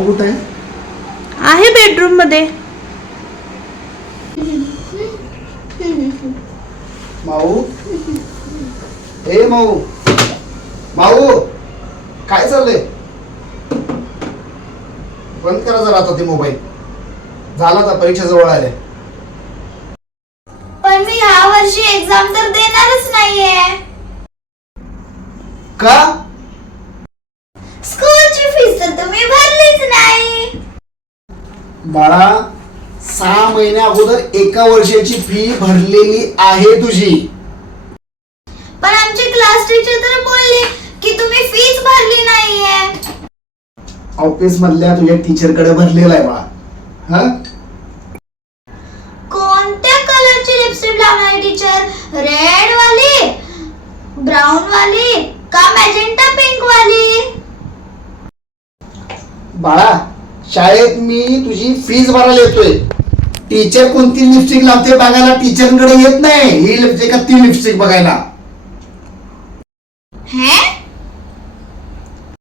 माऊ कुठे आहे? आहे बेडरूम मध्ये. माऊ, ए माऊ, माऊ काय चाललंय? बंद करा जरा आता ते मोबाईल. झाला आता, परीक्षा जवळ आल्या. पण मी या वर्षी एक्झाम तर देणारच नाहीये. का? स्कूलची फीस तर तुम्ही भरलीच नाही. बाळा, 6 महिन्या अगोदर एका वर्षाची फी भरलेली आहे तुझी. पण आमचे क्लास टीचर तर बोलले की तुम्ही फीस भरली नाहीये. ऑफिस मधल्या तुझ्या टीचर कडे भरलेला आहे बाळा. हा, कोणत्या कलरची लिपस्टिक लावणार टीचर? रेड वाली, ब्राऊन वाली का मॅजेंटा पिंक वाली? बाळा, शाळेत मी तुझी फीस भरायला येतोय. टीचर कोणती लिपस्टिक लावते बघायला टीचरकडे येत नाही. ही लिपस्टिक का ती लिपस्टिक बघायला.